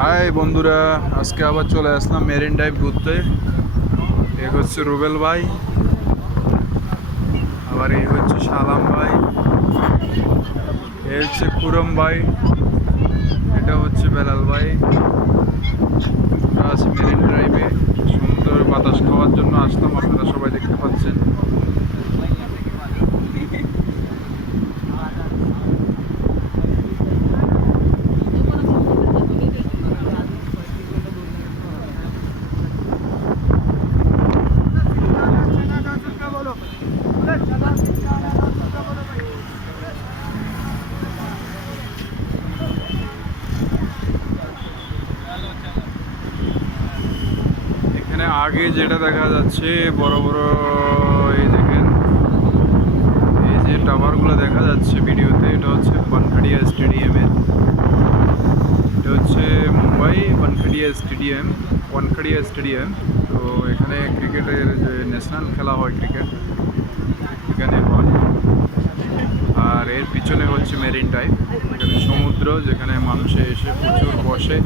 High বন্ধুরা, আজকে আবার চলে আসলাম মেরিন ড্রাইভ ঘুরতে। এ হচ্ছে রুবেল ভাই, আবার এই হচ্ছে সালাম ভাই, এ হচ্ছে কুরম ভাই, এটা হচ্ছে বেলাল ভাই। আমরা আছি মেরিন ড্রাইভে, সুন্দর বাতাস খাওয়ার জন্য আসলাম। আপনারা সবাই দেখতে পাচ্ছেন। এখানে আগে যেটা দেখা যাচ্ছে বড় বড়, এই দেখেন, এই যে টাওয়ারগুলো দেখা যাচ্ছে ভিডিওতে, এটা হচ্ছে ওয়ানখেড়িয়া স্টেডিয়ামের। এটা হচ্ছে মুম্বাই ওয়ানখেড়িয়া স্টেডিয়াম। তো এখানে ক্রিকেটের যে ন্যাশনাল খেলা হয়, ক্রিকেট এখানে হয়। আর এর পিছনে হচ্ছে মেরিন ড্রাইভ, এখানে সমুদ্র, যেখানে মানুষে এসে প্রচুর বসে।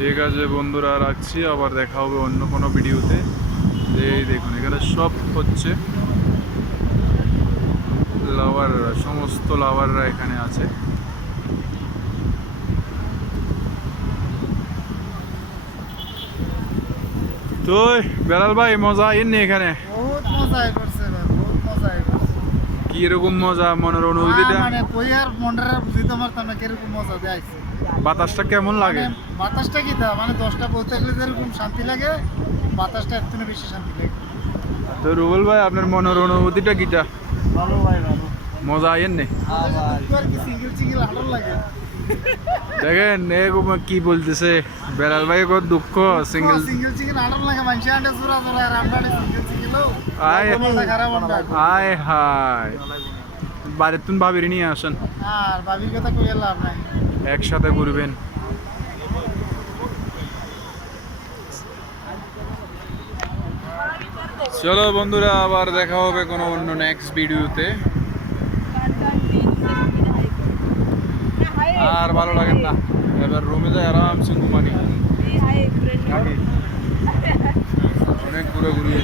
ঠিক আছে বন্ধুরা, রাখছি, আবার দেখা হবে অন্য কোনো ভিডিওতে। এই দেখুন এখানে সব হচ্ছে লাভাররা, সমস্ত লাভাররা এখানে আছে। তো বেলাল ভাই, মজা আইনি এখানে? বহুত মজা করছে ভাই, বহুত মজা করছে। কি রকম মজা, মনের অনুভূতিটা? মানে কই আর মনটা বুঝিতে পারতাম না কিরকম মজা দেখাইছে। বাতাসটা কেমন লাগে? বাতাসটা কি তা মানে 10টা বলতে গেলে যেরকম শান্তি লাগে, বাতাসটা এর থেকে বেশি শান্তি লাগে। তো রুবেল ভাই, আপনার মনের অনুভূতিটা কিটা? ভালো ভাই, ভালো মজা আইনি? আর কি সিঙ্গেল সিঙ্গেল ভালো লাগে। দেখেন এরকম কি বলতেছে বেলাল ভাই, কত দুঃখ। সিঙ্গেল সিঙ্গেল সিঙ্গেল আড়ন লাগে, মানুষ আন্ডা জোড়া জোড়া আর আমরা সিঙ্গেল সিঙ্গেল আয় খারাপ আমরা। আয় হায়, বাড়ির তুন ভাবির নিয়ে আসেন, আর ভাবির কথা কই লাভ নাই। একসাথে ঘুরবেন। চলো বন্ধুরা, আবার দেখা হবে কোনো অন্য নেক্সট ভিডিওতে। আর ভালো লাগেন না, এবার রুমে যাই আরামসে ঘুমানি। অনেক ঘুরে ঘুরিয়ে